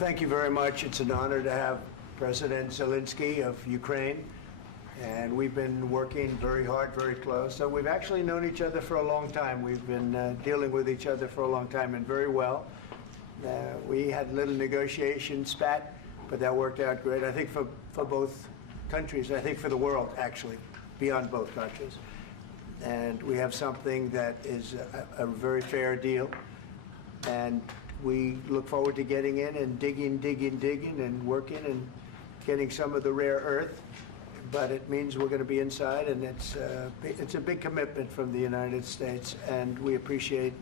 thank you very much. It's an honor to have President Zelensky of Ukraine, and we've been working very hard, very close. So we've actually known each other for a long time. We've been dealing with each other for a long time, and very well. We had a little negotiation spat, but that worked out great, I think, for both countries, I think for the world, actually, beyond both countries. And we have something that is a very fair deal, and we look forward to getting in and digging and working and getting some of the rare earth. But it means we're going to be inside, and it's a big commitment from the United States, and we appreciate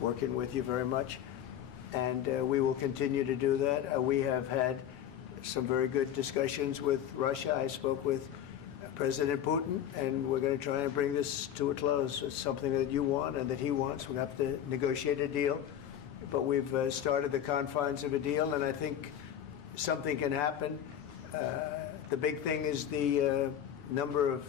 working with you very much. And we will continue to do that. We have had some very good discussions with Russia. I spoke with President Putin, and we're going to try and bring this to a close. It's something that you want and that he wants. We'll have to negotiate a deal. But we've started the confines of a deal, and I think something can happen. The big thing is the number of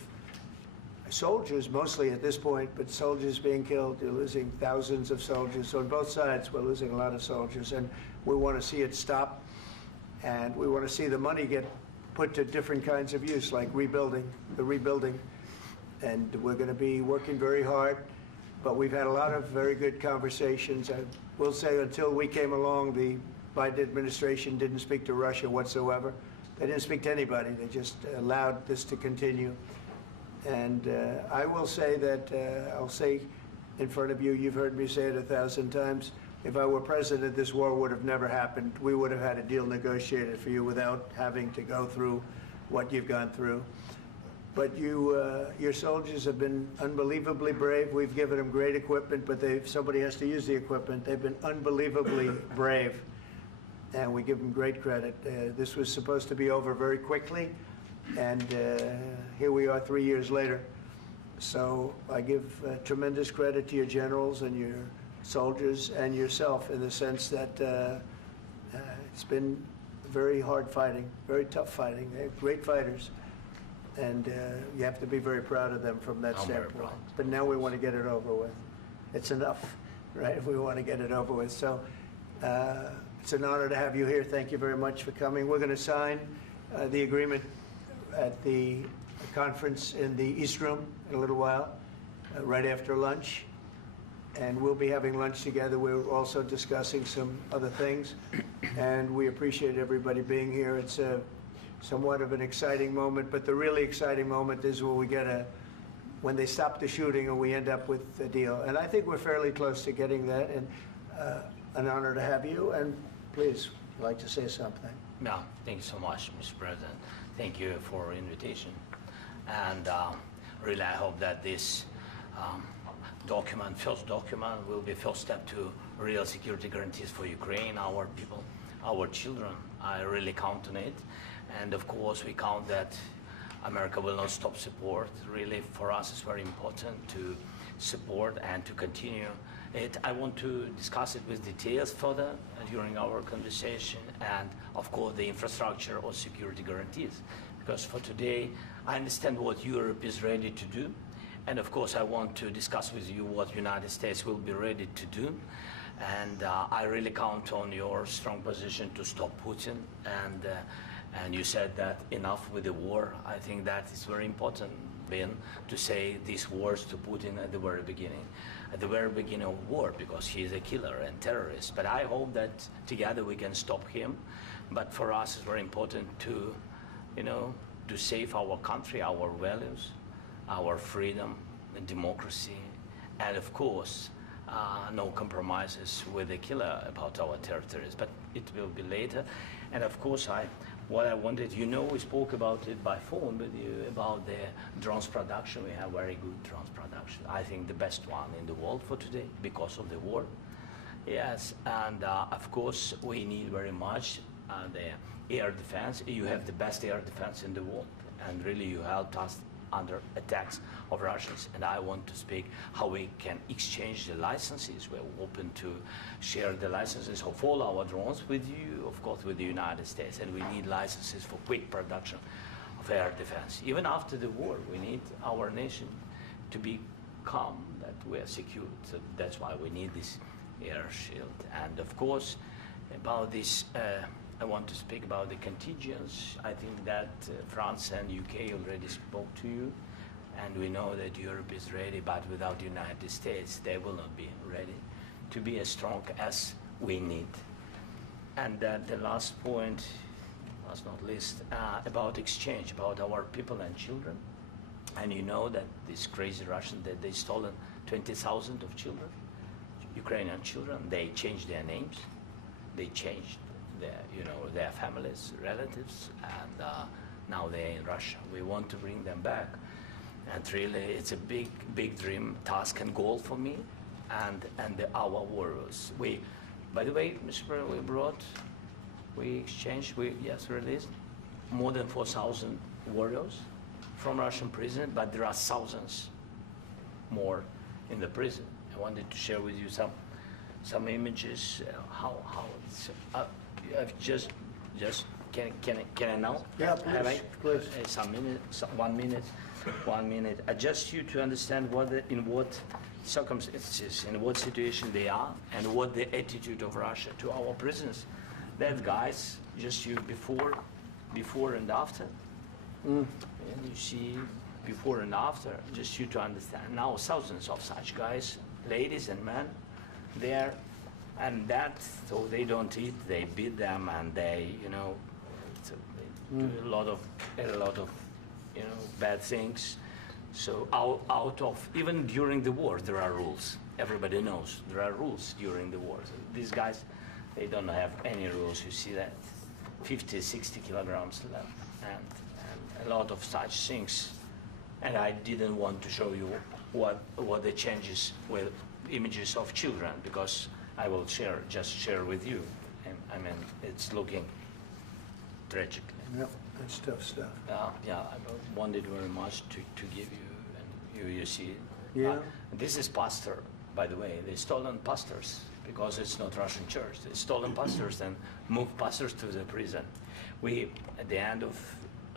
soldiers, mostly at this point, but soldiers being killed. You're losing thousands of soldiers. So on both sides, we're losing a lot of soldiers, and we want to see it stop, and we want to see the money get put to different kinds of use, like rebuilding, and we're going to be working very hard. But we've had a lot of very good conversations. I will say, until we came along, the Biden administration didn't speak to Russia whatsoever. They didn't speak to anybody. They just allowed this to continue. And I will say that, I'll say in front of you, you've heard me say it 1,000 times, if I were president, this war would have never happened. We would have had a deal negotiated for you without having to go through what you've gone through. But your soldiers have been unbelievably brave. We've given them great equipment, but somebody has to use the equipment. They've been unbelievably brave, and we give them great credit. This was supposed to be over very quickly, and here we are 3 years later. So I give tremendous credit to your generals and your soldiers and yourself, in the sense that it's been very hard fighting, very tough fighting. They're great fighters. And you have to be very proud of them from that standpoint. But now we want to get it over with. It's enough, right? We want to get it over with. So it's an honor to have you here. Thank you very much for coming. We're going to sign the agreement at the conference in the East Room in a little while, right after lunch. And we'll be having lunch together. We're also discussing some other things. And we appreciate everybody being here. It's somewhat of an exciting moment, but the really exciting moment is when they stop the shooting and we end up with a deal. And I think we're fairly close to getting that, and an honor to have you. And please, would you like to say something? No, thank you so much, Mr. President. Thank you for the invitation. And really, I hope that this first document, will be first step to real security guarantees for Ukraine, our people, our children. I really count on it. And of course, we count that America will not stop support. Really, for us, it's very important to support and to continue it. I want to discuss it with details further during our conversation, and of course, the infrastructure or security guarantees. Because for today, I understand what Europe is ready to do. And of course, I want to discuss with you what the United States will be ready to do. And I really count on your strong position to stop Putin. And you said that enough with the war. I think that is very important, Ben, to say these words to Putin at the very beginning of war, because he is a killer and terrorist. But I hope that together we can stop him. But for us, it's very important to, to save our country, our values, our freedom and democracy, and of course, no compromises with the killer about our territories. But it will be later. And of course, what I wanted, we spoke about it by phone with you, about the drones production. We have very good drones production. I think the best one in the world for today because of the war. Yes, and of course, we need very much the air defense. You have the best air defense in the world, and really you helped us under attacks of Russians. And I want to speak how we can exchange the licenses. We're open to share the licenses of all our drones with you, of course, with the United States. And we need licenses for quick production of air defense. Even after the war, we need our nation to be calm, that we are secure. So that's why we need this air shield. And of course, about this I want to speak about the contingents. I think that France and UK already spoke to you, and we know that Europe is ready, but without the United States, they will not be ready to be as strong as we need. And the last point, last not least, about exchange, about our people and children. And you know that these crazy Russians, that they stolen 20,000 of children, Ukrainian children. They changed their names, they changed their families, relatives, and now they're in Russia. We want to bring them back, and really, it's a big dream, task, and goal for me, and our warriors. By the way, Mr. President, we exchanged, released more than 4,000 warriors from Russian prison, but there are thousands more in the prison. I wanted to share with you some images. How it's can I now? Yeah, please. Have I? Please. Some minute, 1 minute, 1 minute. Just you to understand in what circumstances, in what situation they are, and what the attitude of Russia to our prisoners. That guys, just you before and after. And you see before and after, just you to understand. Now thousands of such guys, ladies and men, there, and that, so they don't eat, they beat them, and they, they do a lot of, bad things. So out of, even during the war, there are rules. Everybody knows there are rules during the war. So these guys, they don't have any rules. You see that, 50, 60 kilograms left, and a lot of such things. And I didn't want to show you what the changes with images of children, because I will just share with you. And I mean, it's looking tragic. Yep, that's tough stuff. Yeah, I wanted very much to give you, and you see. Yeah. This is pastor, by the way. They stolen pastors because it's not Russian church. They stolen pastors and moved pastors to the prison. At the end of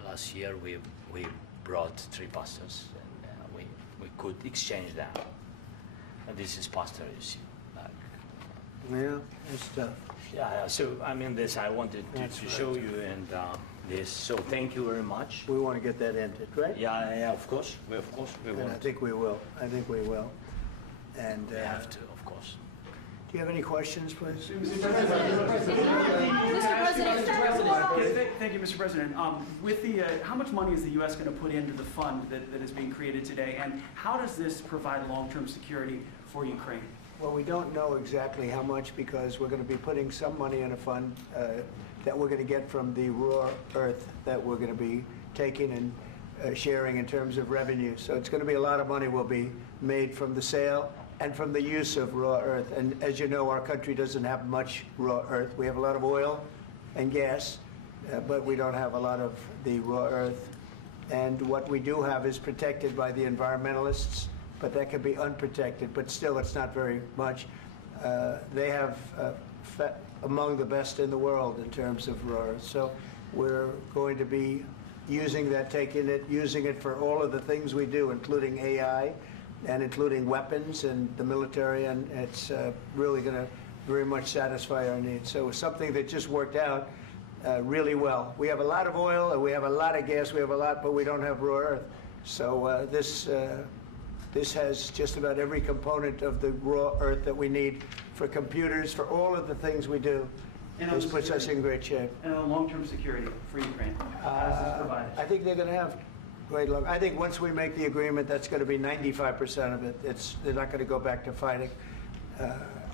last year, we brought 3 pastors, and we could exchange them. And this is pastor, you see. Yeah, that's tough. Yeah. So I mean, this I wanted to show you, and this. So thank you very much. We want to get that ended, right? Yeah. Of course, we And want. I think we will. And We have to, of course. do you have any questions, please? Mr. President. Thank you, Mr. President. With the, how much money is the U.S. going to put into the fund that is being created today, and how does this provide long-term security for Ukraine? Well, we don't know exactly how much, because we're going to be putting some money in a fund that we're going to get from the raw earth that we're going to be taking and sharing in terms of revenue. So it's going to be a lot of money will be made from the sale and from the use of raw earth. And as you know, our country doesn't have much raw earth. We have a lot of oil and gas, but we don't have a lot of the raw earth. And what we do have is protected by the environmentalists, but that can be unprotected, but still it's not very much. They have among the best in the world in terms of raw earth. So we're going to be using that, using it for all of the things we do, including AI, and including weapons and the military, and it's really going to very much satisfy our needs. So it's something that just worked out really well. We have a lot of oil, and we have a lot of gas, we have a lot, but we don't have raw earth. So this has just about every component of the raw earth that we need for computers, for all of the things we do. This puts us in great shape. And on long-term security for Ukraine, how does this provide it? I think they're going to have great luck. I think once we make the agreement, that's going to be 95% of it. They're not going to go back to fighting.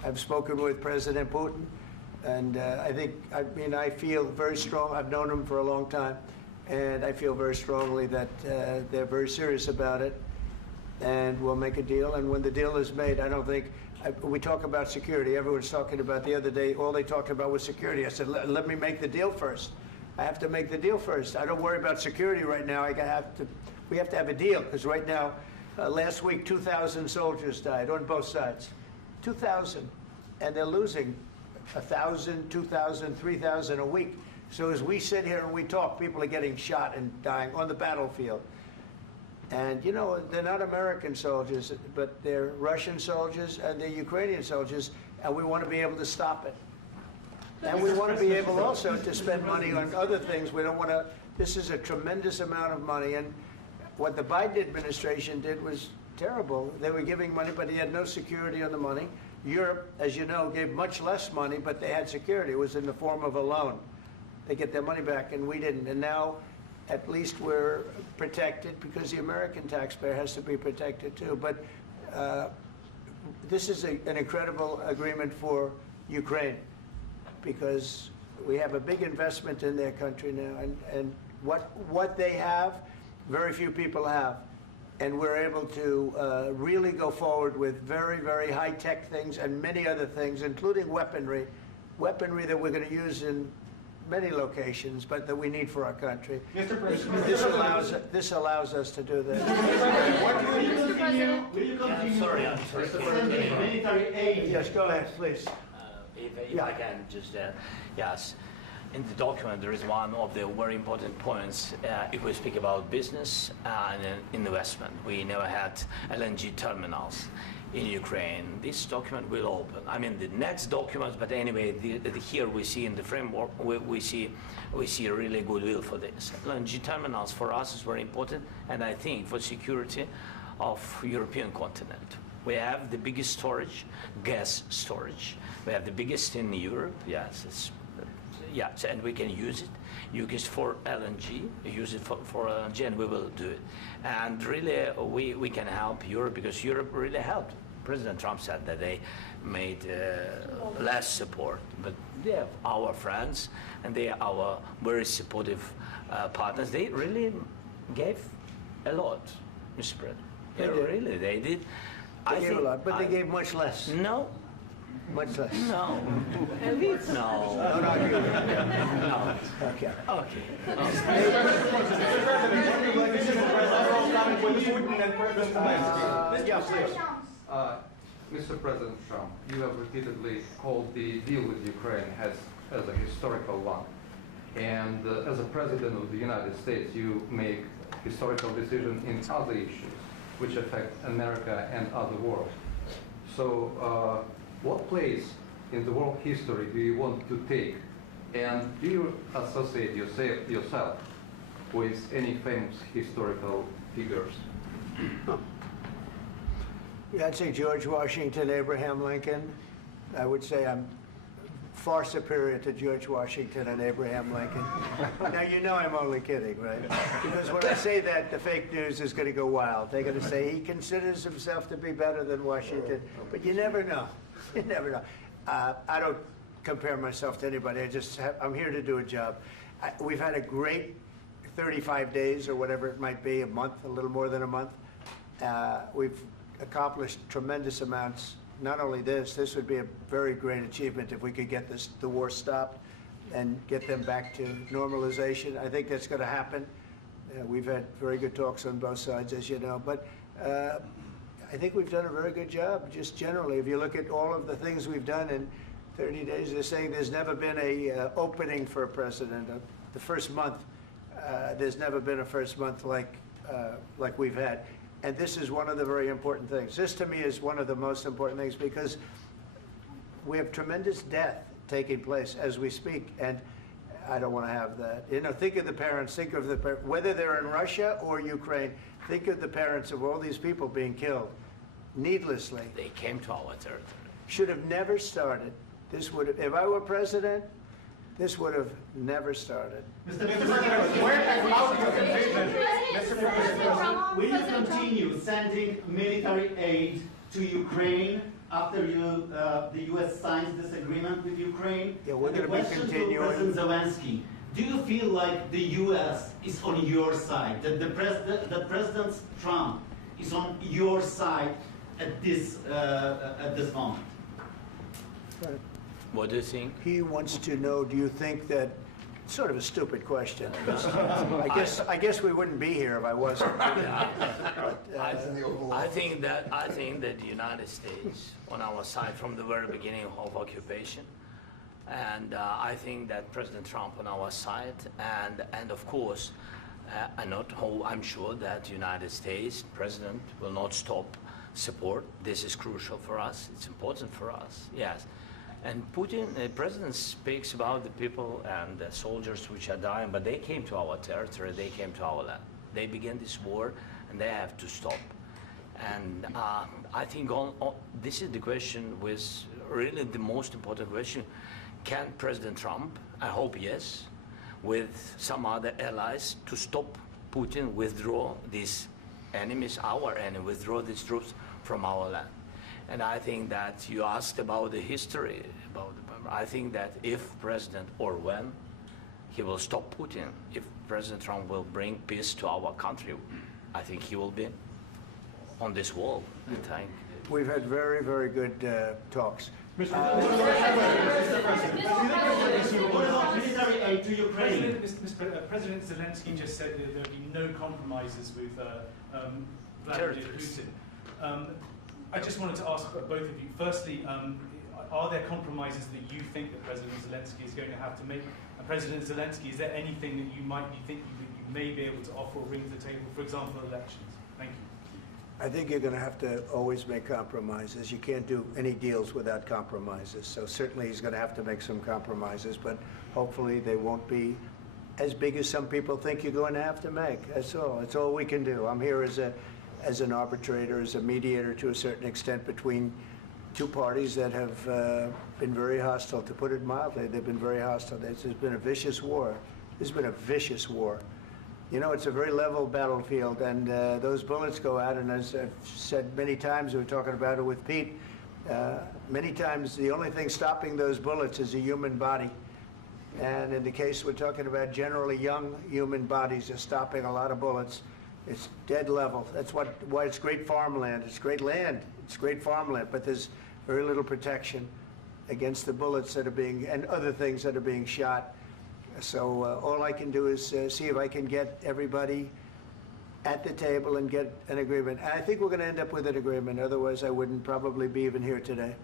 I've spoken with President Putin, and I feel very strong. I've known him for a long time, and I feel very strongly that they're very serious about it, and we'll make a deal. And when the deal is made, I don't think, we talk about security. Everyone's talking about the other day, all they talked about was security. I said, let me make the deal first. I have to make the deal first. I don't worry about security right now. We have to have a deal, because right now, last week, 2,000 soldiers died on both sides. 2,000. And they're losing 1,000, 2,000, 3,000 a week. So as we sit here and we talk, people are getting shot and dying on the battlefield. And, you know, they're not American soldiers, but they're Russian soldiers and they're Ukrainian soldiers, and we want to be able to stop it. And we want to be able also to spend money on other things. We don't want to, this is a tremendous amount of money. And what the Biden administration did was terrible. They were giving money, but he had no security on the money. Europe, as you know, gave much less money, but they had security. It was in the form of a loan. They get their money back, and we didn't. And now, at least we're protected because the American taxpayer has to be protected too. But this is an incredible agreement for Ukraine because we have a big investment in their country now, and what they have, very few people have. And we're able to really go forward with very, very high-tech things and many other things, including weaponry that we're going to use in many locations, but that we need for our country. Mr. President, This allows us to do this. Mr. President, will you continue? I'm sorry. Sending military aid? Yes, go ahead, please. If I can just, yes. In the document, there is one of the very important points. If we speak about business and investment, we never had LNG terminals in Ukraine. This document will open. I mean, the next documents, but anyway, here we see in the framework, we see really goodwill for this. LNG terminals for us is very important, and I think for security of European continent. We have the biggest storage, gas storage. We have the biggest in Europe. Yes, and we can use it. Use it for LNG. Use it for LNG, and we will do it. And really, we can help Europe because Europe really helped. President Trump said that they made less support, but they are our friends and they are our very supportive partners. They really gave a lot, Mr. President. They did. They gave a lot, but they gave much less. No. Much less. No. No. No. Okay. Mr. President Trump, you have repeatedly called the deal with Ukraine as a historical one. And as a President of the United States, you make historical decisions in other issues which affect America and other world. So what place in the world history do you want to take? And do you associate yourself with any famous historical figures? Yeah, I'd say George Washington, Abraham Lincoln. I would say I'm far superior to George Washington and Abraham Lincoln. Now, you know I'm only kidding, right? Because when I say that, the fake news is going to go wild. They're going to say he considers himself to be better than Washington. But you never know. You never know. I don't compare myself to anybody. I'm here to do a job. We've had a great 35 days or whatever it might be, a month, a little more than a month. We've accomplished tremendous amounts. Not only this would be a very great achievement if we could get the war stopped and get them back to normalization. I think that's going to happen. We've had very good talks on both sides, as you know. But I think we've done a very good job, just generally. If you look at all of the things we've done in 30 days, they're saying there's never been a opening for a president. The first month, there's never been a first month like we've had. And this is one of the very important things. This, to me, is one of the most important things because we have tremendous death taking place as we speak, and I don't want to have that. You know, think of the parents, whether they're in Russia or Ukraine, think of the parents of all these people being killed needlessly. They came to our territory. Should have never started. This would have, if I were president, this would have never started. Mr. President, where has out your conviction? Mr. President, will you continue sending military aid to Ukraine after the U.S. signs this agreement with Ukraine? Yeah, we're And the going to be question continuing. to President Zelensky, do you feel like the U.S. is on your side, that President Trump is on your side at this moment? Right. What do you think? He wants to know, do you think that, sort of a stupid question. I guess we wouldn't be here if I wasn't. I think that the United States on our side from the very beginning of occupation, and I think that President Trump on our side, and of course, I'm sure that the United States President will not stop support. This is crucial for us. It's important for us. Yes. And Putin, the president speaks about the people and the soldiers which are dying, but they came to our territory, they came to our land. They began this war, and they have to stop. And I think this is the question, with really the most important question. Can President Trump, I hope yes, with some other allies, to stop Putin, withdraw these enemies, our enemy, withdraw these troops from our land? And I think that you asked about the history, I think that if President, or when, he will stop Putin, if President Trump will bring peace to our country, I think he will be on this wall. I think. We've had very, very good talks. What about military aid to Ukraine? President Zelensky just said that there would be no compromises with Vladimir Putin. I just wanted to ask both of you, firstly, are there compromises that you think that President Zelensky is going to have to make? And President Zelensky, is there anything that you might be thinking that you may be able to offer or bring to the table, for example, elections? Thank you. I think you're going to have to always make compromises. You can't do any deals without compromises. So certainly he's going to have to make some compromises, but hopefully they won't be as big as some people think you're going to have to make. That's all. That's all we can do. I'm here as an arbitrator, as a mediator to a certain extent between two parties that have been very hostile. To put it mildly, they've been very hostile. There's been a vicious war. There's been a vicious war. You know, it's a very level battlefield, and those bullets go out, and as I've said many times, we were talking about it with Pete, many times the only thing stopping those bullets is a human body. And in the case we're talking about, generally young human bodies are stopping a lot of bullets. It's dead level. That's why it's great farmland. It's great land. It's great farmland, but there's very little protection against the bullets that are being, and other things that are being shot. So all I can do is see if I can get everybody at the table and get an agreement. And I think we're going to end up with an agreement. Otherwise, I wouldn't probably be even here today.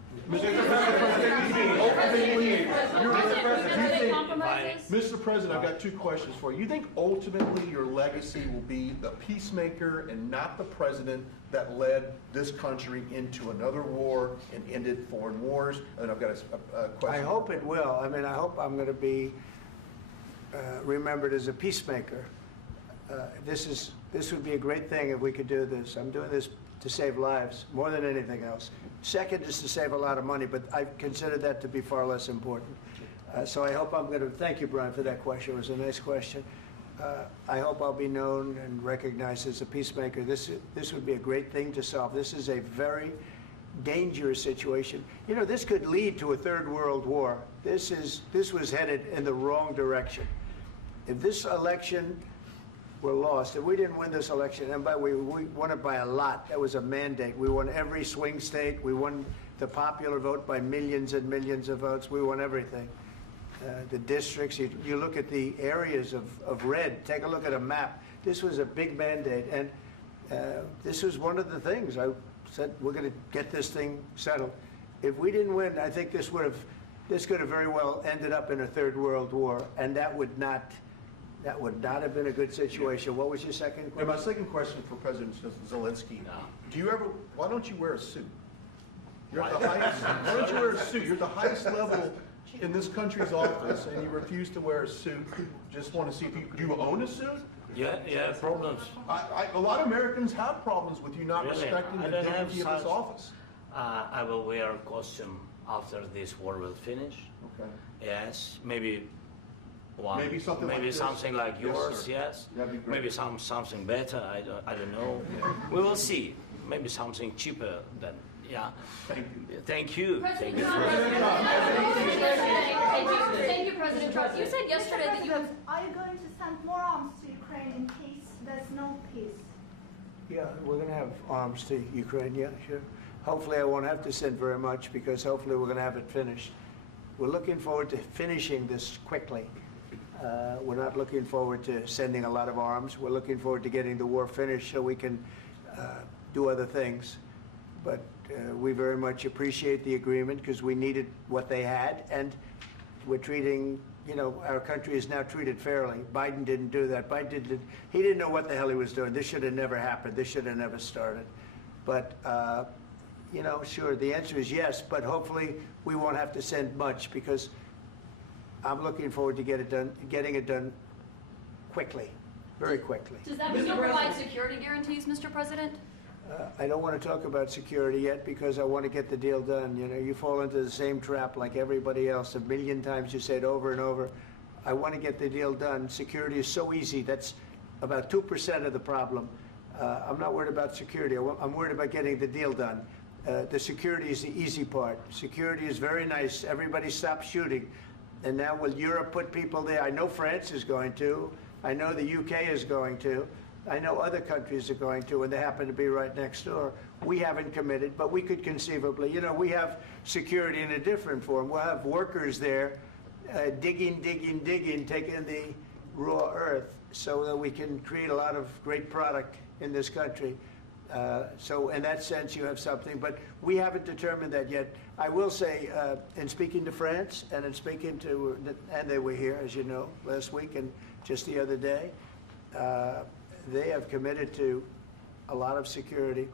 Mr. President, I've got two questions for you. You think ultimately your legacy will be the peacemaker and not the president that led this country into another war and ended foreign wars? And I've got a question. I hope it will. I mean, I hope I'm going to be remembered as a peacemaker. This would be a great thing if we could do this. I'm doing this to save lives more than anything else. Second is to save a lot of money, but I consider that to be far less important. So I hope I'm going to, thank you, Brian, for that question. It was a nice question. I hope I'll be known and recognized as a peacemaker. This would be a great thing to solve. This is a very dangerous situation. You know, this could lead to a third world war. This was headed in the wrong direction. If this election were lost, if we didn't win this election, and we won it by a lot, that was a mandate. We won every swing state. We won the popular vote by millions and millions of votes. We won everything. The districts, you look at the areas of red, take a look at a map. This was a big mandate, and this was one of the things. I said, we're going to get this thing settled. If we didn't win, I think this could have very well ended up in a third world war, and that would not have been a good situation. What was your second question? And my second question for President Zelensky, why don't you wear a suit? You're at the highest, why don't you wear a suit? You're at the highest level in this country's office, and you refuse to wear a suit. Just want to see if do you own a suit? Yeah, problems. A lot of Americans have problems with you not Really? respecting the dignity of this office. I will wear a costume after this war will finish. Okay. Yes, maybe one. Maybe something like this? Something like Yes, yours. sir. Yes. That'd be great. Maybe something better. I don't know. We will see. Maybe something cheaper than. Yeah. Thank you. Thank you. President Thank you. Trump. Thank you, President Trump. You said yesterday that you have. Are you going to send more arms to Ukraine in case there's no peace? Yeah, we're going to have arms to Ukraine, yeah, sure. Hopefully I won't have to send very much, because hopefully we're going to have it finished. We're looking forward to finishing this quickly. We're not looking forward to sending a lot of arms. We're looking forward to getting the war finished so we can do other things. But we very much appreciate the agreement, because we needed what they had, and we're treating, you know, our country is now treated fairly. Biden didn't do that. He didn't know what the hell he was doing. This should have never happened. This should have never started. But, you know, sure, the answer is yes, but hopefully we won't have to send much because I'm looking forward to getting it done quickly, very quickly. Does that mean you'll provide security guarantees, Mr. President? I don't want to talk about security yet because I want to get the deal done. You know, you fall into the same trap like everybody else. A million times you say it over and over. I want to get the deal done. Security is so easy. That's about 2% of the problem. I'm not worried about security. I'm worried about getting the deal done. The security is the easy part. Security is very nice. Everybody stopped shooting. And now will Europe put people there? I know France is going to. I know the UK is going to. I know other countries are going to, and they happen to be right next door. We haven't committed, but we could conceivably. You know, we have security in a different form. We'll have workers there digging, taking the raw earth so that we can create a lot of great product in this country. So in that sense, you have something, but we haven't determined that yet. I will say, in speaking to France and in speaking to, and they were here, as you know, last week and just the other day, they have committed to a lot of security.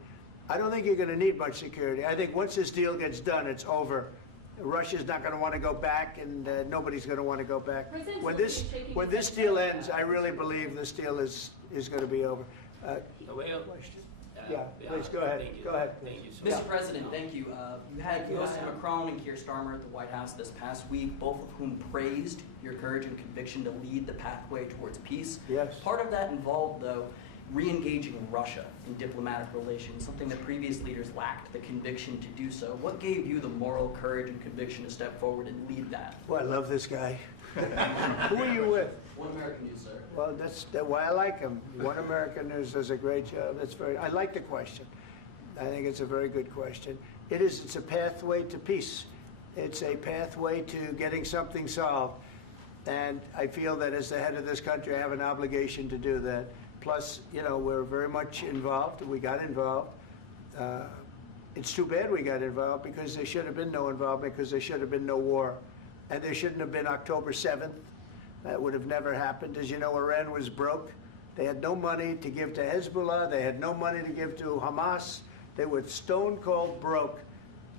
I don't think you're going to need much security. I think once this deal gets done, it's over. Russia's not going to want to go back, and nobody's going to want to go back. When this deal ends, I really believe this deal is going to be over. Question? Yeah, please go ahead. Go ahead. Thank you, Mr. President, thank you. You had Mr. Macron and Keir Starmer at the White House this past week, both of whom praised your courage and conviction to lead the pathway towards peace. Yes. Part of that involved, though, re-engaging Russia in diplomatic relations, something that previous leaders lacked the conviction to do so. What gave you the moral courage and conviction to step forward and lead that? Well, I love this guy. Who are you with? One American News, sir. Well, that's why I like him. One American News does a great job. I like the question. I think it's a very good question. It's a pathway to peace. It's a pathway to getting something solved. And I feel that as the head of this country, I have an obligation to do that. Plus, you know, we're very much involved. We got involved. It's too bad we got involved because there should have been no involvement because there should have been no war. And there shouldn't have been October 7th. That would have never happened. As you know, Iran was broke. They had no money to give to Hezbollah. They had no money to give to Hamas. They were stone cold broke.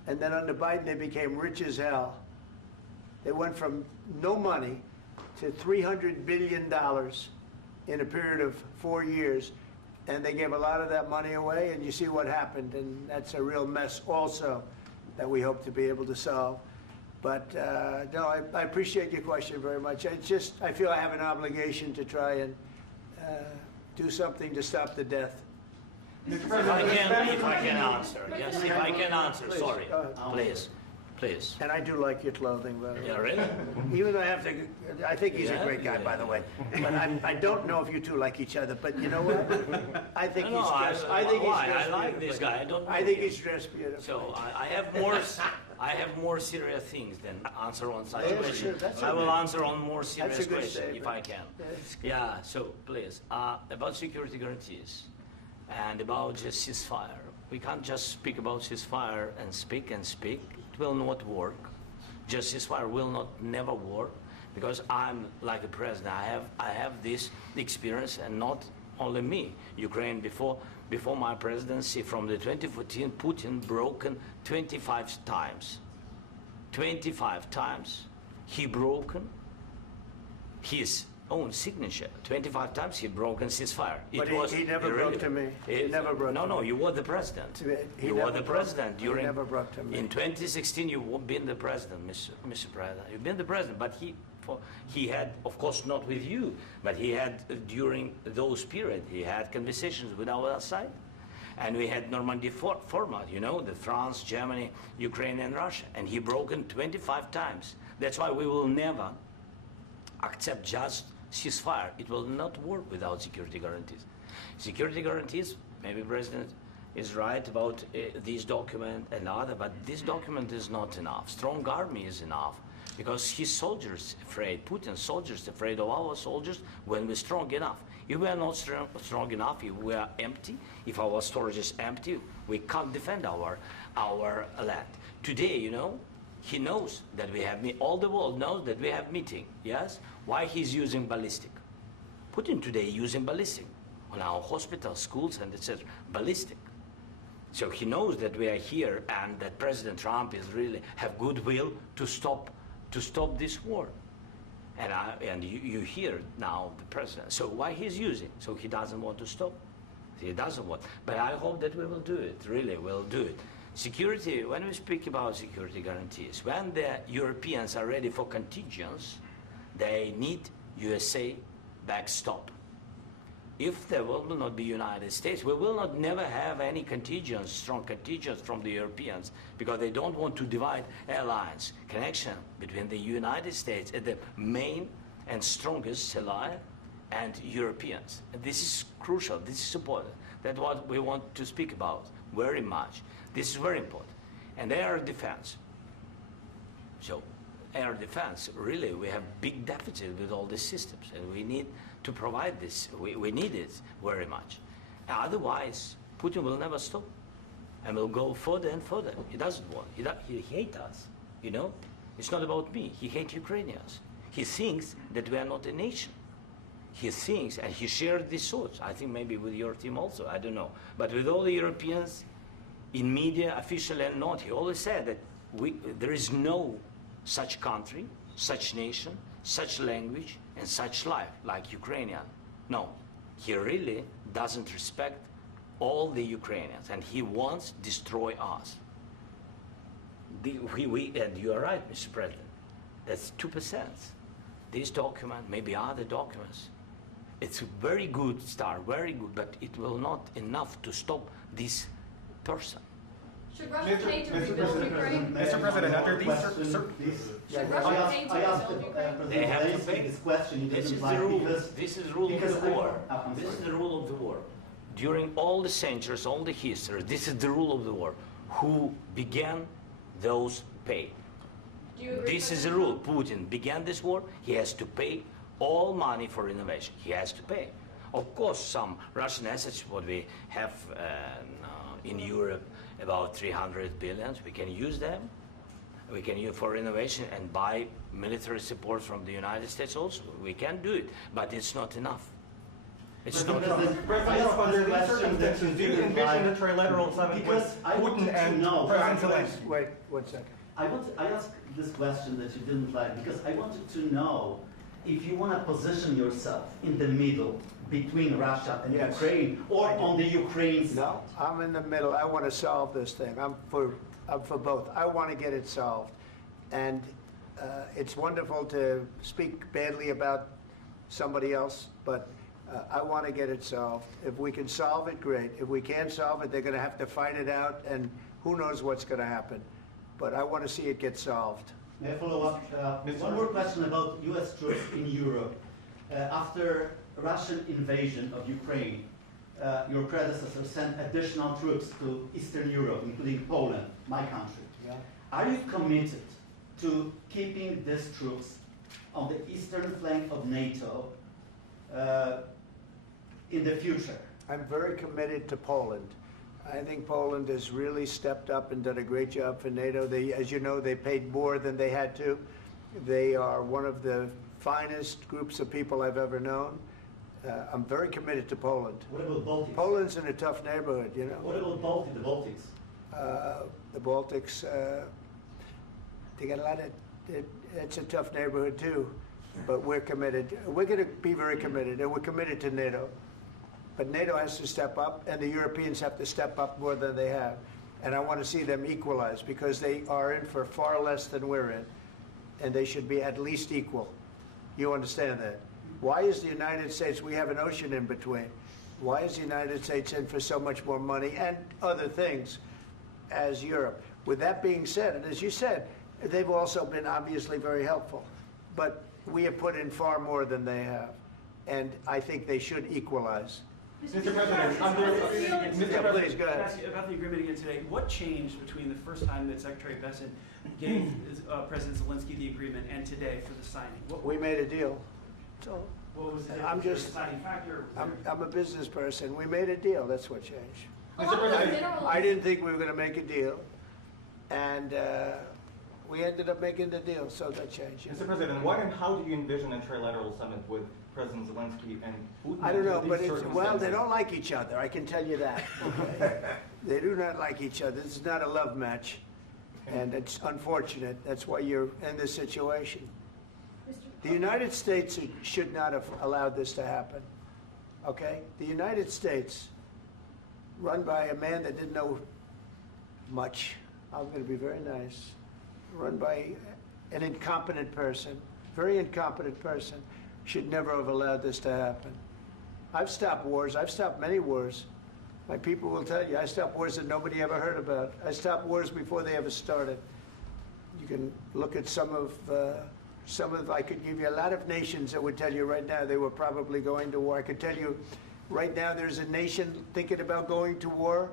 And then under Biden, they became rich as hell. They went from no money to $300 billion in a period of 4 years. And they gave a lot of that money away, and you see what happened. And that's a real mess also that we hope to be able to solve. But no, I appreciate your question very much. I feel I have an obligation to try and do something to stop the death. If I can answer, yes, if I can answer, Please, sorry, go ahead. please. And I do like your clothing, by the way. Yeah, really? Even though I think he's a Yeah, great guy, yeah. by the way. But I don't know if you two like each other. But you know what? I think No, he's dressed. I think he's dressed I like this beautifully. guy. I don't know I think him. he's dressed beautifully. So I have more serious things than answer on such Yeah, questions. sure, that's I will okay. answer on more serious That's a good questions if statement. I can. That's good. Yeah, so please, about security guarantees and about just ceasefire. We can't just speak about ceasefire and speak. It will not work. Just ceasefire will never work because I'm like the president. I have this experience, and not only me. Ukraine before my presidency, from the 2014, Putin broken 25 times. 25 times he broken his own signature. 25 times he broken ceasefire. But he never broke to me. He never broke to me. No, you were the president. You were the president during. He never broke to me. In 2016, you've been the president, Mr. President. You've been the president, but he had, of course, not with you, but he had during those period, he had conversations with our side. And we had Normandy format, you know, the France, Germany, Ukraine, and Russia. And he broken 25 times. That's why we will never accept just ceasefire. It will not work without security guarantees. Security guarantees, maybe President is right about this document and other, but this document is not enough. Strong army is enough because his soldiers afraid, Putin's soldiers afraid of our soldiers when we're strong enough. If we are not strong enough, if we are empty, if our storage is empty, we can't defend our land. Today, you know, he knows that we have all the world knows that we have meeting. Yes, why he's using ballistic? Putin today using ballistic on our hospitals, schools, and etc. Ballistic. So he knows that we are here and that President Trump is really have goodwill to stop this war. And you hear now the president. So why he's using? So he doesn't want to stop. He doesn't want. But I hope that we will do it. Really, we'll do it. Security. When we speak about security guarantees, when the Europeans are ready for contingents, they need USA backstop. If there will not be United States, we will not never have any contingents, strong contingents from the Europeans, because they don't want to divide alliance connection between the United States and the main and strongest ally and Europeans. And this is crucial. This is important. That's what we want to speak about very much. This is very important. And air defense. So air defense, really, we have big deficit with all these systems, and we need to provide this. We need it very much. Otherwise, Putin will never stop, and will go further and further. He doesn't want. He hates us. You know, it's not about me. He hates Ukrainians. He thinks that we are not a nation. He thinks, and he shared these thoughts. I think maybe with your team also. I don't know, but with all the Europeans, in media, officially and not, he always said that there is no such country, such nation, such language, and such life like Ukrainian. No, he really doesn't respect all the Ukrainians, and he wants to destroy us. And you are right, Mr. President. That's 2%. This document, maybe other documents, it's a very good start, very good, but it will not enough to stop this person. Should Russia pay to rebuild Ukraine? Mr. President, under these Should Russia pay to I asked rebuild Ukraine? They have to Zelensky pay. this question. This is the rule. This is the rule of the war. This is the rule of the war. During all the centuries, all the history, this is the rule of the war. Who began, those pay. Do you agree This with is the that? rule. Putin began this war. He has to pay all money for innovation. He has to pay. Of course, some Russian assets, what we have in Europe, about 300 billion, we can use them. We can use for innovation and buy military support from the United States also. We can do it, but it's not enough. It's not enough. President, under these circumstances, do you envision a trilateral summit with Putin and President Zelensky? Wait 1 second. I asked this question that you didn't like because I wanted to know if you want to position yourself in the middle between Russia and Yes. Ukraine, or on the Ukraine side. No, I'm in the middle. I want to solve this thing. I'm for both. I want to get it solved. And it's wonderful to speak badly about somebody else, but I want to get it solved. If we can solve it, great. If we can't solve it, they're going to have to fight it out, and who knows what's going to happen. But I want to see it get solved. May I follow up? One more question about U.S. troops in Europe. After Russian invasion of Ukraine, your predecessor sent additional troops to Eastern Europe, including Poland, my country. Yeah. Are you committed to keeping these troops on the eastern flank of NATO in the future? I'm very committed to Poland. I think Poland has really stepped up and done a great job for NATO. They, as you know, they paid more than they had to. They are one of the finest groups of people I've ever known. I'm very committed to Poland. What about Baltics? Poland's in a tough neighborhood, you know. What about the Baltics? The Baltics, they got a lot of, it's a tough neighborhood too, but we're committed. We're going to be very committed, and we're committed to NATO. But NATO has to step up, and the Europeans have to step up more than they have. And I want to see them equalize, because they are in for far less than we're in, and they should be at least equal. You understand that? Why is the United States, we have an ocean in between, why is the United States in for so much more money and other things as Europe? With that being said, and as you said, they've also been obviously very helpful, but we have put in far more than they have, and I think they should equalize. Mr. President, Mr. President, go ahead. Ask you about the agreement again today. What changed between the first time that Secretary Bessent gave President Zelensky the agreement and today for the signing? We made a deal. So What was the I'm just, deciding factor? I'm a business person. We made a deal. That's what changed. Along those minerals, I didn't think we were going to make a deal, and We ended up making the deal, so that changed. Mr. President, what and how do you envision a trilateral summit with President Zelensky and Putin? I don't know, under but these well, they circumstances? don't like each other, I can tell you that. Okay? They do not like each other. This is not a love match, and it's unfortunate. That's why you're in this situation. The United States should not have allowed this to happen, okay? The United States, run by a man that didn't know much, I'm going to be very nice, run by an incompetent person, very incompetent person, should never have allowed this to happen. I've stopped wars. I've stopped many wars. My people will tell you, I stopped wars that nobody ever heard about. I stopped wars before they ever started. You can look at some of, I could give you a lot of nations that would tell you right now they were probably going to war. I could tell you right now there's a nation thinking about going to war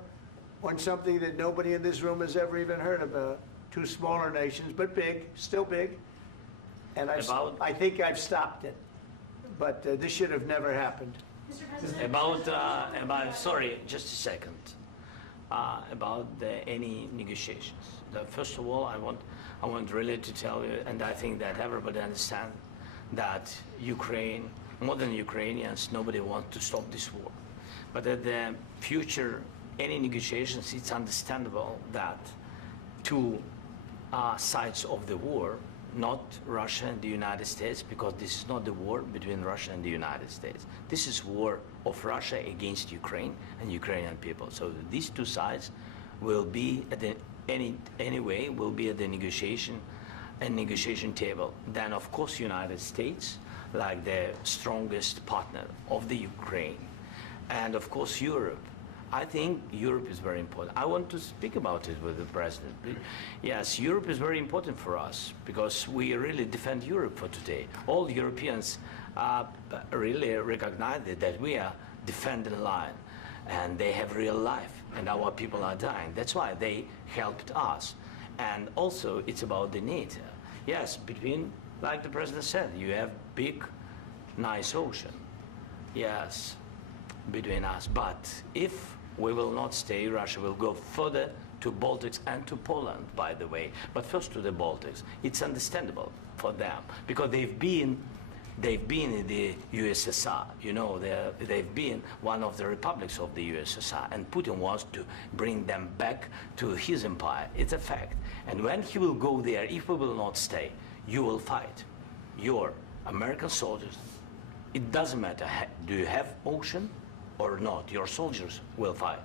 on something that nobody in this room has ever even heard about. Two smaller nations, but big, still big. And I think I've stopped it. But this should have never happened. Mr. President, Sorry, just a second. About any negotiations. First of all, I want really to tell you, and I think that everybody understands that Ukraine, more than Ukrainians, nobody wants to stop this war. But at the future, any negotiations, it's understandable that two sides of the war, not Russia and the United States, because this is not the war between Russia and the United States. This is war of Russia against Ukraine and Ukrainian people. So these two sides will be at the anyway will be at the negotiation table. Then of course United States, like the strongest partner of the Ukraine, and of course Europe. I think Europe is very important. I want to speak about it with the president. Yes, Europe is very important for us because we really defend Europe for today. All Europeans really recognize that we are defending line, and they have real life, and our people are dying. That's why they helped us. And also, it's about the NATO. Yes, between, like the president said, you have big, nice ocean. Yes, between us. But if we will not stay, Russia will go further to Baltics and to Poland, by the way. But first to the Baltics. It's understandable for them because they've been in the USSR. You know, they've been one of the republics of the USSR, and Putin wants to bring them back to his empire. It's a fact. And when he will go there, if we will not stay, you will fight. Your American soldiers, it doesn't matter, do you have ocean or not, your soldiers will fight.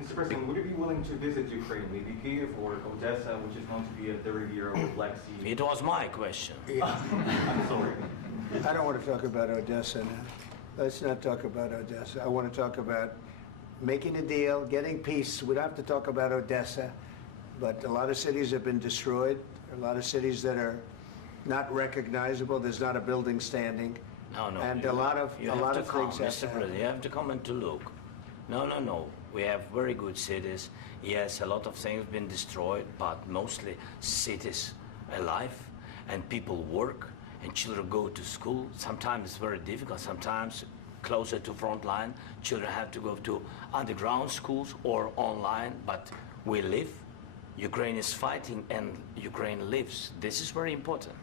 Mr. President, would you be willing to visit Ukraine, maybe Kiev or Odessa, which is known to be at the Riviera or Black Sea? It was my question. I'm sorry. I don't want to talk about Odessa now. Let's not talk about Odessa. I want to talk about making a deal, getting peace. We don't have to talk about Odessa, but a lot of cities have been destroyed. A lot of cities that are not recognizable. There's not a building standing. No. And a lot of things have Mr. to President, happen. you have to come and to look. No. We have very good cities. Yes, a lot of things been destroyed, but mostly cities alive, and people work, and children go to school. Sometimes it's very difficult. Sometimes closer to front line, children have to go to underground schools or online. But we live. Ukraine is fighting, and Ukraine lives. This is very important.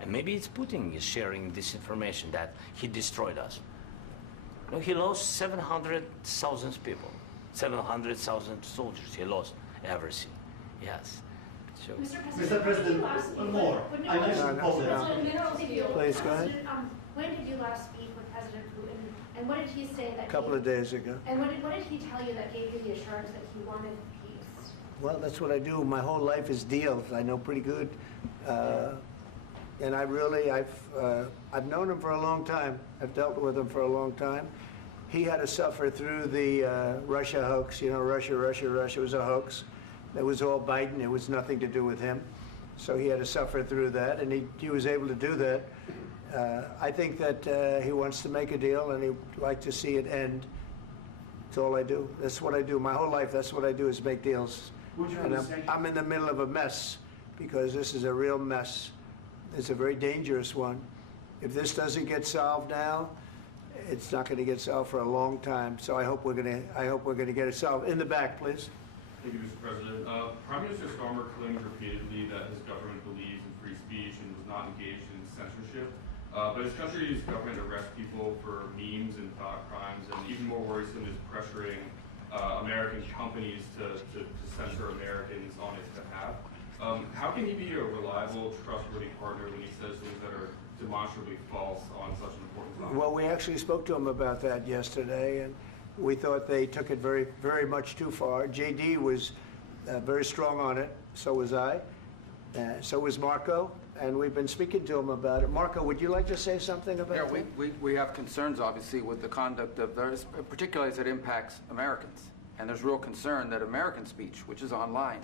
And maybe it's Putin is sharing this information that he destroyed us. No, he lost 700,000 people, 700,000 soldiers. He lost everything. Yes. So, Mr. President, one more. I mentioned Poland. Please, go ahead. When did you last speak with President Putin, and what did he say that? A couple of days ago. And what did he tell you that gave you the assurance that he wanted peace? Well, that's what I do. My whole life is deals. I know pretty good. And I've known him for a long time. I've dealt with him for a long time. He had to suffer through the Russia hoax. You know, Russia was a hoax. It was all Biden. It was nothing to do with him. So he had to suffer through that, and he was able to do that. I think that he wants to make a deal, and he'd like to see it end. That's all I do. That's what I do. My whole life, that's what I do is make deals. And I'm in the middle of a mess because this is a real mess. It's a very dangerous one. If this doesn't get solved now, it's not going to get solved for a long time. So I hope we're going to get it solved. In the back, please. Thank you, Mr. President. Prime Minister Starmer claimed repeatedly that his government believes not engaged in censorship. But his country's government arrests people for memes and thought crimes, and even more worrisome is pressuring American companies to censor Americans on his behalf. How can he be a reliable, trustworthy partner when he says things that are demonstrably false on such an important topic? Well, we actually spoke to him about that yesterday, and we thought they took it very, very much too far. JD was very strong on it. So was I. So was Marco. And we've been speaking to him about it. Marco, would you like to say something about that? We have concerns, obviously, with the conduct of those, particularly as it impacts Americans. And there's real concern that American speech, which is online,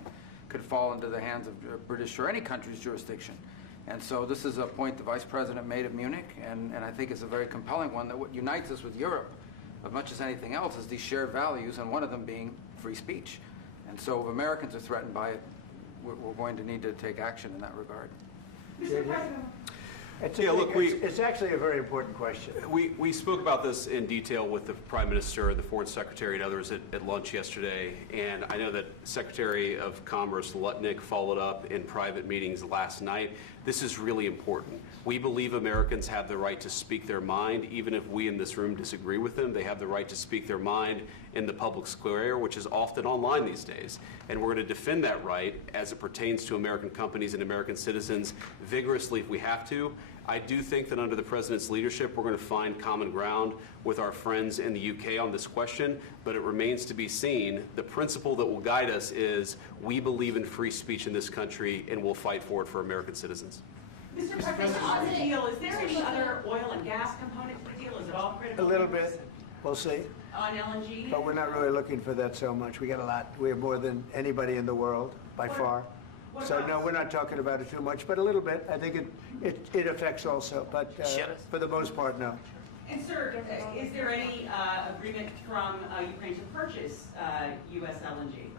could fall into the hands of British or any country's jurisdiction. And so this is a point the Vice President made at Munich, and I think it's a very compelling one, that what unites us with Europe, as much as anything else, is these shared values, and one of them being free speech. And so if Americans are threatened by it, we're going to need to take action in that regard. Mr. President. It's actually a very important question. We spoke about this in detail with the Prime Minister, the Foreign Secretary, and others at lunch yesterday, and I know that Secretary of Commerce Lutnick followed up in private meetings last night. This is really important. We believe Americans have the right to speak their mind, even if we in this room disagree with them. They have the right to speak their mind in the public square, which is often online these days. And we're going to defend that right as it pertains to American companies and American citizens vigorously if we have to. I do think that under the President's leadership, we're going to find common ground with our friends in the UK on this question, but it remains to be seen. The principle that will guide us is we believe in free speech in this country, and we'll fight for it for American citizens. Mr. President, on the deal, is there any other oil and gas component to the deal? Is it all critical? A little bit. We'll see. On LNG? But we're not really looking for that so much. We got a lot. We have more than anybody in the world, by far. So no, we're not talking about it too much, but a little bit. I think it affects also, but for the most part, no. And sir, is there any agreement from Ukraine to purchase U.S. LNG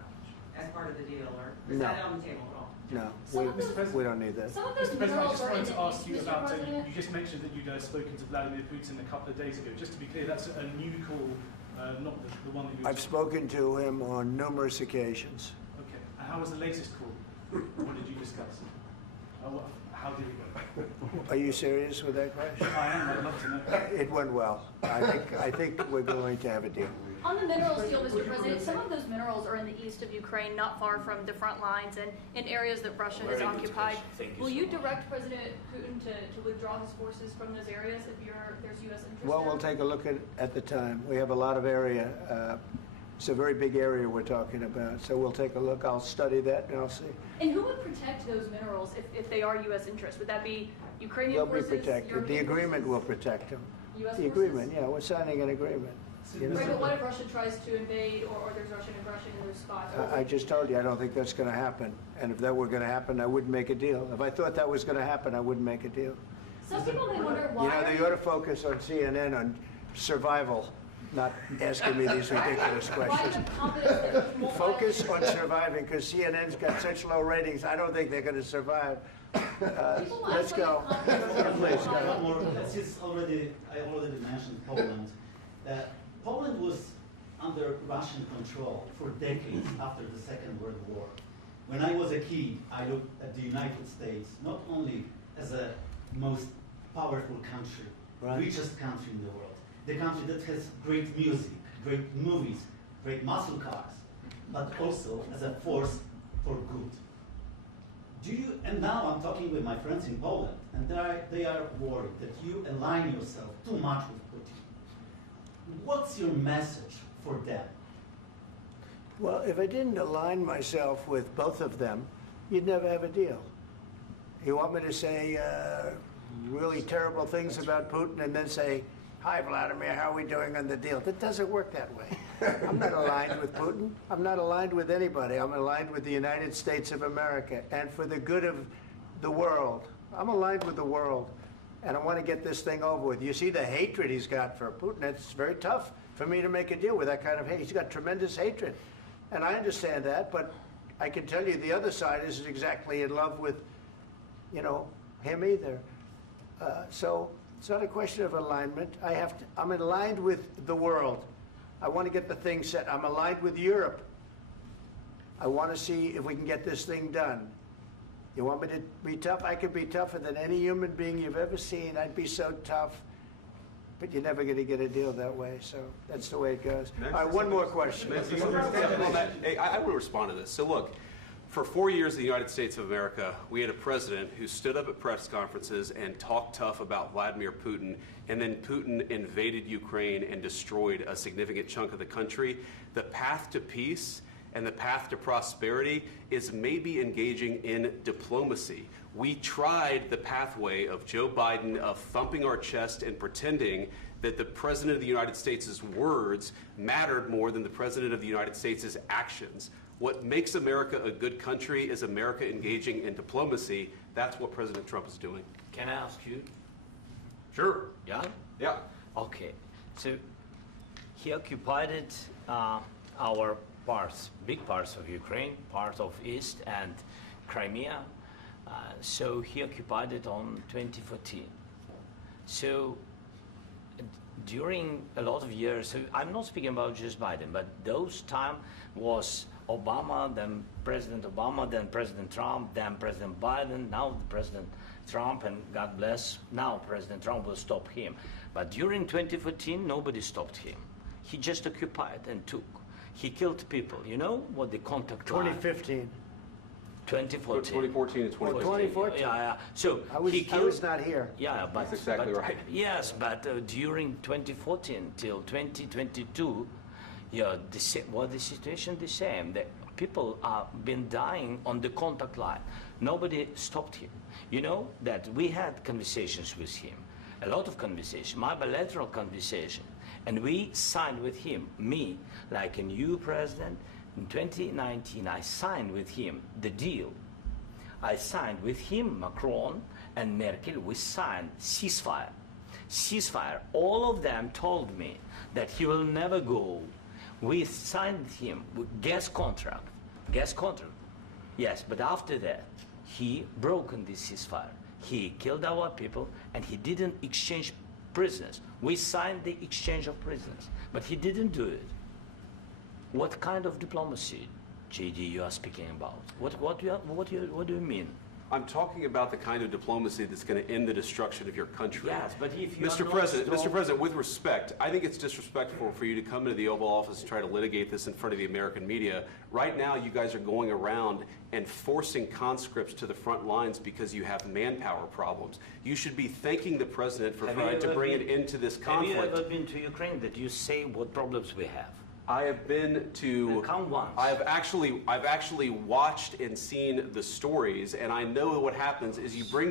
as part of the deal, or is that on the table at all? No, we don't need that. Mr. President, I just wanted to ask you about, you just mentioned that you'd spoken to Vladimir Putin a couple of days ago. Just to be clear, that's a new call, not the one that you... I've spoken to him on numerous occasions. Okay. And how was the latest call? What did you discuss? How did it go? Are you serious with that question? I am. I'd love to know. It went well. I think we're going to have a deal. On the minerals deal, Mr. President, some of those minerals are in the east of Ukraine, not far from the front lines and in areas that Russia has occupied. Will you direct President Putin to withdraw his forces from those areas if there's U.S. interest? Well, we'll take a look at the time. We have a lot of area. It's a very big area we're talking about, so we'll take a look. I'll study that and I'll see. And who would protect those minerals if they are U.S. interest? Would that be Ukrainian They'll forces? They'll be protected. European The agreement forces? will protect them. U.S. The agreement, yeah, we're signing an agreement. You know? Right, but what if Russia tries to invade or there's Russian aggression in those spots? I just told you, I don't think that's going to happen. And if that were going to happen, I wouldn't make a deal. If I thought that was going to happen, I wouldn't make a deal. Some people may wonder why. You know, they ought to focus on CNN on survival, not asking me these ridiculous questions. Focus on surviving, because CNN's got such low ratings. I don't think they're going to survive. Let's go. Please go. I already mentioned Poland. Poland was under Russian control for decades after the Second World War. When I was a kid, I looked at the United States not only as a most powerful country, richest country in the world, the country that has great music, great movies, great muscle cars, but also as a force for good. And now I'm talking with my friends in Poland, and they are worried that you align yourself too much with Putin. What's your message for them? Well, if I didn't align myself with both of them, you'd never have a deal. You want me to say really terrible things about Putin and then say, "Hi, Vladimir, how are we doing on the deal?" That doesn't work that way. I'm not aligned with Putin. I'm not aligned with anybody. I'm aligned with the United States of America. And for the good of the world, I'm aligned with the world. And I want to get this thing over with. You see the hatred he's got for Putin. It's very tough for me to make a deal with that kind of hate. He's got tremendous hatred. And I understand that, but I can tell you the other side isn't exactly in love with, him either. So it's not a question of alignment. I'm aligned with the world. I want to get the thing set. I'm aligned with Europe. I want to see if we can get this thing done. You want me to be tough? I could be tougher than any human being you've ever seen. I'd be so tough. But you're never going to get a deal that way, so that's the way it goes. All right, one more question. Hey, I want to respond to this. So look, for 4 years in the United States of America, we had a president who stood up at press conferences and talked tough about Vladimir Putin, and then Putin invaded Ukraine and destroyed a significant chunk of the country. The path to peace and the path to prosperity is maybe engaging in diplomacy. We tried the pathway of Joe Biden of thumping our chest and pretending that the President of the United States' words mattered more than the President of the United States' actions. What makes America a good country is America engaging in diplomacy. That's what President Trump is doing. Can I ask you? Sure. Yeah? Yeah. Okay. So he occupied our parts, big parts of Ukraine, part of East and Crimea. So he occupied it on 2014. So during a lot of years, so I'm not speaking about just Biden, but those time was Obama, then President Obama, then President Trump, then President Biden, now President Trump, and God bless, now President Trump will stop him. But during 2014, nobody stopped him. He just occupied and took. He killed people. You know what the contact line? 2015. 2014. 2014 and 2015. 2014. Yeah. So I was, he killed, I was not here. Yeah, but that's exactly right. Yes, but during 2014 till 2022, yeah, the situation the same. The people have been dying on the contact line. Nobody stopped him. You know that we had conversations with him, a lot of conversation, my bilateral conversation, and we signed with him, me, like a new president. In 2019, I signed with him the deal. I signed with him, Macron and Merkel, we signed ceasefire. Ceasefire. All of them told me that he will never go. We signed with him with gas contract. Gas contract. Yes, but after that, he broken this ceasefire. He killed our people and he didn't exchange prisoners. We signed the exchange of prisoners, but he didn't do it. What kind of diplomacy, JD, you are speaking about? What do you mean? I'm talking about the kind of diplomacy that's going to end the destruction of your country. Yes, but if you Mr. President, with respect, I think it's disrespectful for you to come into the Oval Office and try to litigate this in front of the American media. Right now, you guys are going around and forcing conscripts to the front lines because you have manpower problems. You should be thanking the President for trying to bring it into this conflict. Have you ever been to Ukraine that you say what problems we have? I have been to. Come once. I've actually watched and seen the stories, and I know what happens is you bring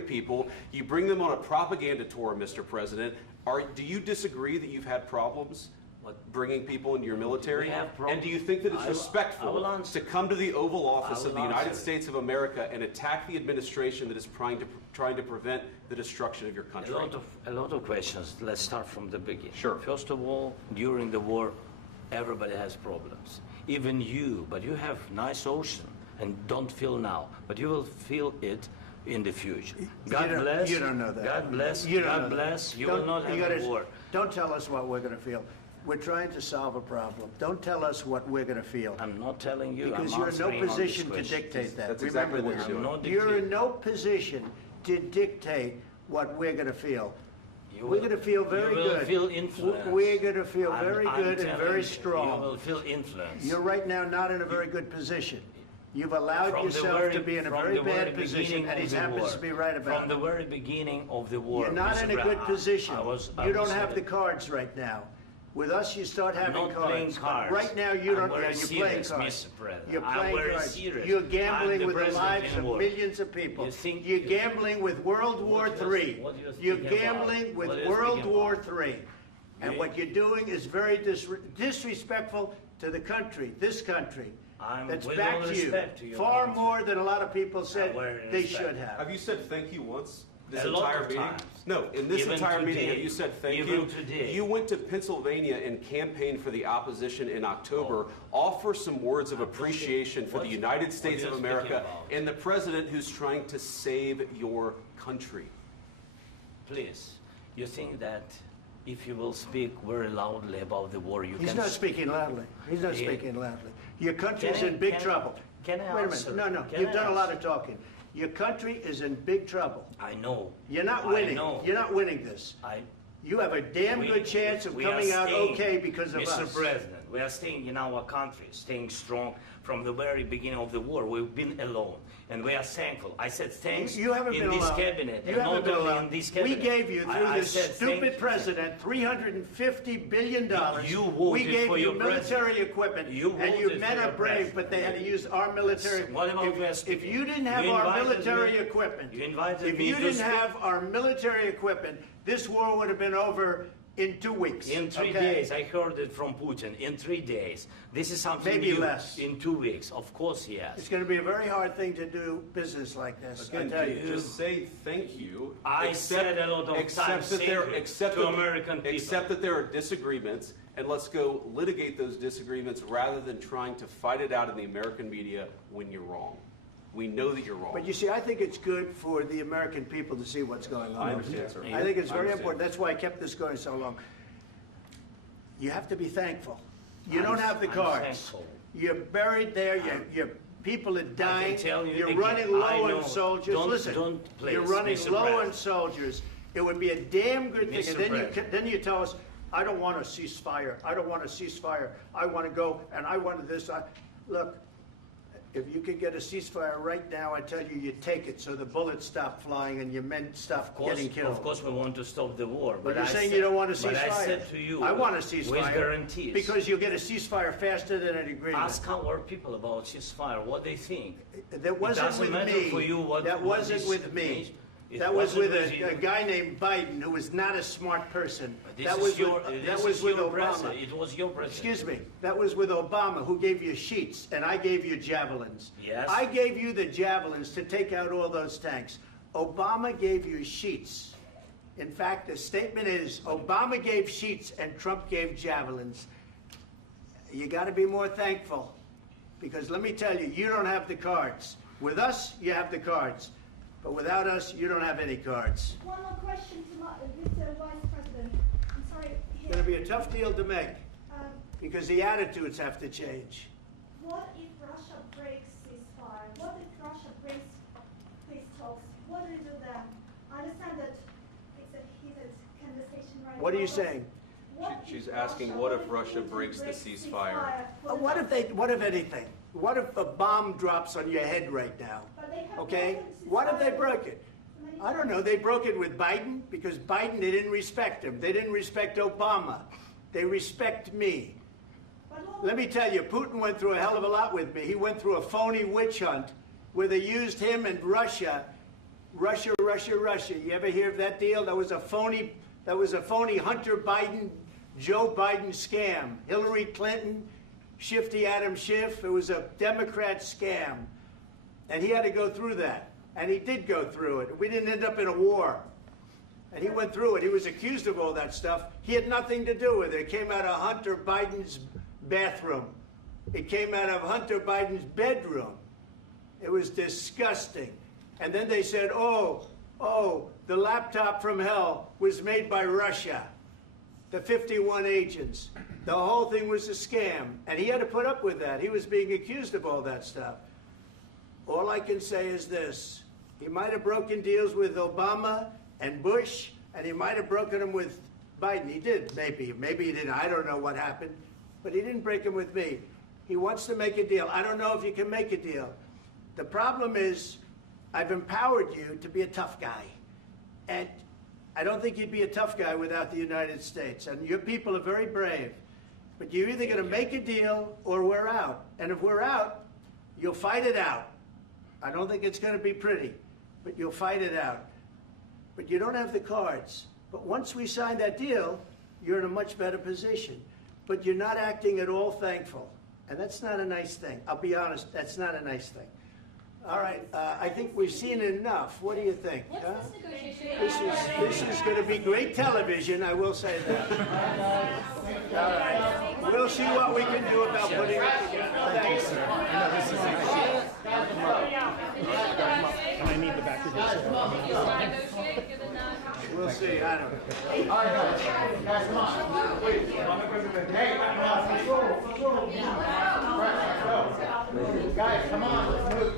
them on a propaganda tour, Mr. President. Do you disagree that you've had problems bringing people into your military? And do you think that it's respectful to come to the Oval Office of the United States of America and attack the administration that is trying to prevent the destruction of your country? A lot of questions. Let's start from the beginning. Sure. First of all, during the war, everybody has problems. Even you, but you have nice ocean and don't feel now, but you will feel it in the future. God bless. You don't know that. God bless. You don't God know bless. that. You will not have a war. Don't tell us what we're going to feel. We're trying to solve a problem. Don't tell us what we're going to feel. I'm not telling you. Because I'm you're in no answering on position this to question. dictate that. That's Remember exactly what this. you're doing. You're in no position to dictate what we're going to feel. We're going to feel very good. You will feel influence. We're going to feel very I'm good and telling very you, strong. You will feel influence. You're right now not in a very good position. You've allowed yourself to be in a very bad position, and he happens to be right about it. From the very beginning of the war. You're not in a good position. I You don't have the cards right now. With us, you start having I'm not cards. playing cards. Right now, you don't. I'm You're playing serious, cards. Mr. President. You're I'm playing very cards. serious. You're I'm gambling the with the president lives in of war. millions of people. You're you- gambling with World War III. what you're You're speaking gambling about? with What you're World speaking War about? III. And You- what you're doing is very disrespectful to the country, this country. That's with back all to you. respect to your Far country. more than a lot of people said very they respect. should have. Have you said thank you once? This A lot entire of meeting? times. No, in this Even entire meeting, today. have you said thank Even you? today. You went to Pennsylvania and campaigned for the opposition in October. Offer some words of appreciation for the United States what of you're speaking America about. and the president who's trying to save your country. Please, you think that if you will speak very loudly about the war, you He's can... not speaking loudly. He's not Yeah. speaking loudly. Your country's Can I- in big can I- trouble. can I Wait a answer? minute. No, Can you've I done a lot answer? of talking. Your country is in big trouble. I know. You're not I winning. know. You're not winning this. You have a damn good chance of coming out okay because of us. Mr. President, we are staying in our country, staying strong from the very beginning of the war. We've been alone, and we are thankful. I said thanks You haven't in been this alone. cabinet, You and haven't not been only alone. in this cabinet. We gave you, through I this said stupid president, $350 billion. You voted we gave for you your military president. equipment, You and you voted men for are your brave, president. but they had to use our military. What about West If people? you didn't have You our invited military me- equipment, you invited if me you to didn't speak- have our military equipment, this war would have been over in 2 weeks. In 3 okay? days, I heard it from Putin. In 3 days, this is something Maybe new. less. In 2 weeks, of course, yes. It's going to be a very hard thing to do business like this. I Again, tell you. just say thank you. I said a lot of accept times that thank there, you accept to that- American people. Accept that there are disagreements, and let's go litigate those disagreements rather than trying to fight it out in the American media when you're wrong. We know that you're wrong. But you see, I think it's good for the American people to see what's going on. I understand, sir. I think it's I very understand. important. That's why I kept this going so long. You have to be thankful. You I'm- don't have the I'm cards. thankful. You're buried there. Your people are dying. tell you You're again, running I low know. on soldiers. Don't- Listen, don't please, you're running Mr. low on President. soldiers. It would be a damn good thing. Mr. And then President. then you tell us, I don't want a ceasefire. I don't want a ceasefire. I want to go and I want this. Look, if you could get a ceasefire right now, I tell you, you take it so the bullets stop flying and your men stop getting killed. Of course, we want to stop the war. But you're I saying said- you don't want a ceasefire. But I said to you, I want a ceasefire. with guarantees. Because you'll get a ceasefire faster than an agreement. Ask our people about ceasefire, what they think. That wasn't it doesn't with matter me. for you what That what wasn't this with me. means. It That was wasn't with you. a guy named Biden who was not a smart person. This That is was your, with, this that was is with your Obama. president. It was your president. Excuse me. That was with Obama, who gave you sheets, and I gave you javelins. Yes. I gave you the javelins to take out all those tanks. Obama gave you sheets. In fact, the statement is Obama gave sheets and Trump gave javelins. You got to be more thankful, because let me tell you, you don't have the cards. With us, you have the cards. But without us, you don't have any cards. One more question to Mr. Vice President. I'm sorry. It's going to be a tough deal to make, Um, because the attitudes have to change. what if Russia breaks ceasefire? What if Russia breaks peace talks? What do you do then? I understand that it's a heated conversation right now. What are you but saying? what She's if asking, what if Russia breaks the ceasefire? What if anything? What if a bomb drops on your head right now? But they have Okay? broken What if they ceasefire broke it? many I don't know. They broke it with Biden because Biden, they didn't respect him. They didn't respect Obama. They respect me. Let me tell you, Putin went through a hell of a lot with me. He went through a phony witch hunt where they used him and Russia. Russia. You ever hear of that deal? That was a phony Hunter Biden, Joe Biden scam. Hillary Clinton, Shifty Adam Schiff. It was a Democrat scam. And he had to go through that. And he did go through it. We didn't end up in a war. And he went through it. He was accused of all that stuff. He had nothing to do with it. It came out of Hunter Biden's bathroom. It came out of Hunter Biden's bedroom. It was disgusting. And then they said, oh, the laptop from hell was made by Russia. The 51 agents. The whole thing was a scam. And he had to put up with that. He was being accused of all that stuff. All I can say is this. He might have broken deals with Obama and Bush, and he might have broken them with Biden. He did, maybe. Maybe he didn't. I don't know what happened. But he didn't break them with me. He wants to make a deal. I don't know if you can make a deal. The problem is, I've empowered you to be a tough guy. And I don't think you'd be a tough guy without the United States. And your people are very brave. But you're either going to make a deal or we're out. And if we're out, you'll fight it out. I don't think it's going to be pretty, but you'll fight it out. But you don't have the cards. But once we sign that deal, you're in a much better position. But you're not acting at all thankful. And that's not a nice thing. I'll be honest, that's not a nice thing. All right, I think we've seen enough. What do you think? Huh? This is going to be great television, I will say that. All right. We'll see what we can do about putting it together. Thanks, sir. And I need the back of this. We'll see. I don't know. All right, guys, come on. Wait. Hey, control. Guys, come on. Let's move.